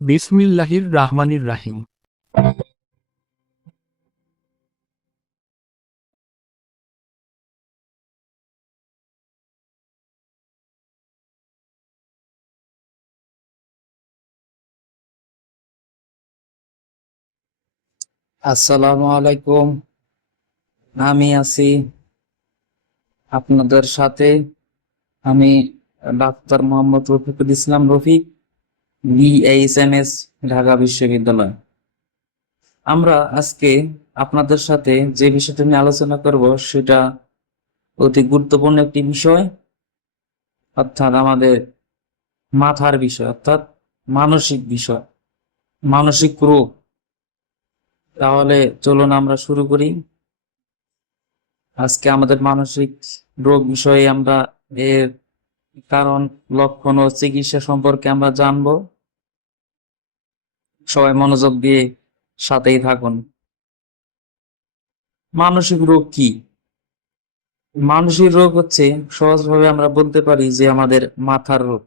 বিসমিল্লাহির রাহমানির রাহিম। আসসালামু আলাইকুম। আমি আছি আপনাদের সাথে। আমি ডাক্তার মোহাম্মদ রফিকুল ইসলাম রফিক, বিএইচএমএস, ঢাকা বিশ্ববিদ্যালয়। আমরা আজকে আপনাদের সাথে যে বিষয়টা নিয়ে আলোচনা করব সেটা অতি গুরুত্বপূর্ণ একটি বিষয়, অর্থাৎ আমাদের মাথার বিষয়, অর্থাৎ মানসিক বিষয়, মানসিক রোগ। তাহলে চলুন আমরা শুরু করি। আজকে আমাদের মানসিক রোগ বিষয়ে আমরা এর কারণ, লক্ষণ ও চিকিৎসা সম্পর্কে আমরা জানবো। সবাই মনোযোগ দিয়ে সাথেই থাকুন। মানসিক রোগ কি? মানসিক রোগ হচ্ছে, সহজভাবে আমরা বলতে পারি যে আমাদের মাথার রোগ,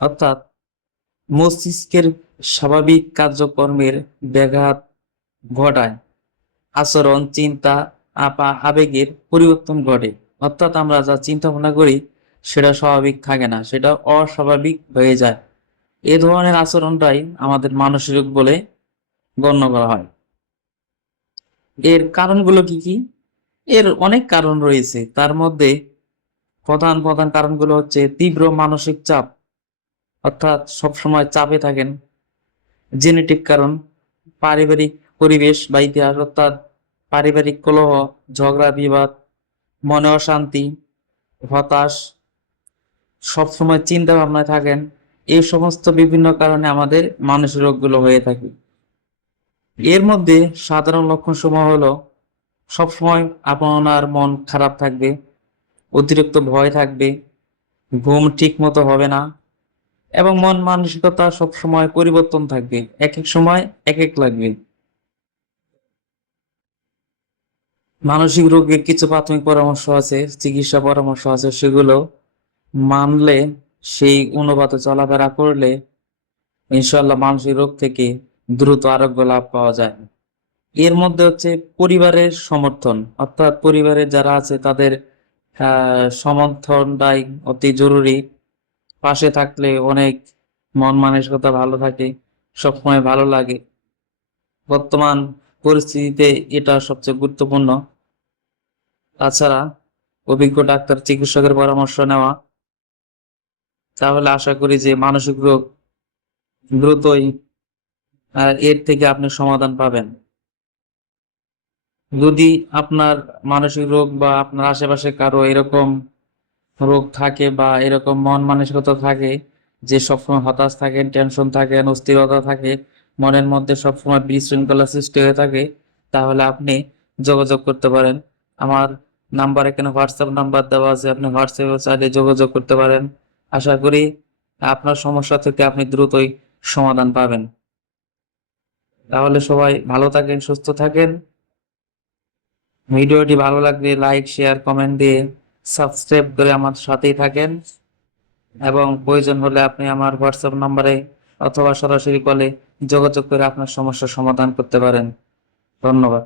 অর্থাৎ মস্তিষ্কের স্বাভাবিক কার্যক্রমের ব্যাঘাত ঘটায়, আচরণ, চিন্তা, আবেগের পরিবর্তন ঘটে। অর্থাৎ আমরা যা চিন্তা ভাবনা করি সেটা স্বাভাবিক থাকে না, সেটা অস্বাভাবিক হয়ে যায়। এ ধরনের আচরণটাই আমাদের মানসিক রোগ বলে গণ্য করা হয়। এর কারণগুলো কি কি? এর অনেক কারণ রয়েছে। তার মধ্যে প্রধান প্রধান কারণগুলো হচ্ছে তীব্র মানসিক চাপ, অর্থাৎ সবসময় চাপে থাকেন। জেনেটিক কারণ, পারিবারিক পরিবেশ বা ইতিহাস, অর্থাৎ পারিবারিক কলহ, ঝগড়া বিবাদ, মনে অশান্তি, হতাশ, সবসময় চিন্তা ভাবনায় থাকেন। এই সমস্ত বিভিন্ন কারণে আমাদের মানসিক রোগগুলো হয়ে থাকে। এর মধ্যে সাধারণ লক্ষণ সমূহ হলো, সবসময় আপনার মন খারাপ থাকবে, অতিরিক্ত ভয় থাকবে, ঘুম ঠিক মতো হবে না, এবং মন মানসিকতা সবসময় পরিবর্তন থাকবে, এক এক সময় এক এক লাগবে। মানসিক রোগের কিছু প্রাথমিক পরামর্শ আছে, চিকিৎসা পরামর্শ আছে, সেগুলো মানলে, সেই অনুপাতে চলাফেরা করলে ইনশাল্লাহ মানসিক রোগ থেকে দ্রুত আরোগ্য লাভ পাওয়া যায়। এর মধ্যে হচ্ছে পরিবারের সমর্থন, অর্থাৎ পরিবারের যারা আছে তাদের সমর্থনটাই অতি জরুরি। পাশে থাকলে অনেক মন মানসিকতা ভালো থাকে, সবসময় ভালো লাগে। বর্তমান পরিস্থিতিতে এটা সবচেয়ে গুরুত্বপূর্ণ। তাছাড়া অভিজ্ঞ ডাক্তার, চিকিৎসকের পরামর্শ নেওয়া। তাহলে আশা করি যে মানসিক রোগ দ্রুতই এর থেকে আপনি সমাধান পাবেন। যদি আপনার মানসিক রোগ বা আপনার আশেপাশে কারো এরকম রোগ থাকে বা এরকম মন মানসিকতা থাকে যে সবসময় হতাশ থাকেন, টেনশন থাকেন, অস্থিরতা থাকে, মনের মধ্যে সবসময় বিশৃঙ্খলা সৃষ্টি হয়ে থাকে, তাহলে আপনি যোগাযোগ করতে পারেন। আমার নাম্বার এখানে হোয়াটসঅ্যাপ নাম্বার দেওয়া আছে, আপনি হোয়াটসঅ্যাপে চাইলে যোগাযোগ করতে পারেন। আশা করি আপনার সমস্যা থেকে আপনি দ্রুতই সমাধান পাবেন। তাহলে সবাই ভালো থাকেন, সুস্থ থাকেন। ভিডিওটি ভালো লাগলে লাইক, শেয়ার, কমেন্ট দিয়ে সাবস্ক্রাইব করে আমার সাথেই থাকেন, এবং প্রয়োজন হলে আপনি আমার হোয়াটসঅ্যাপ নম্বরে অথবা সরাসরি কলে যোগাযোগ করে আপনার সমস্যার সমাধান করতে পারেন। ধন্যবাদ।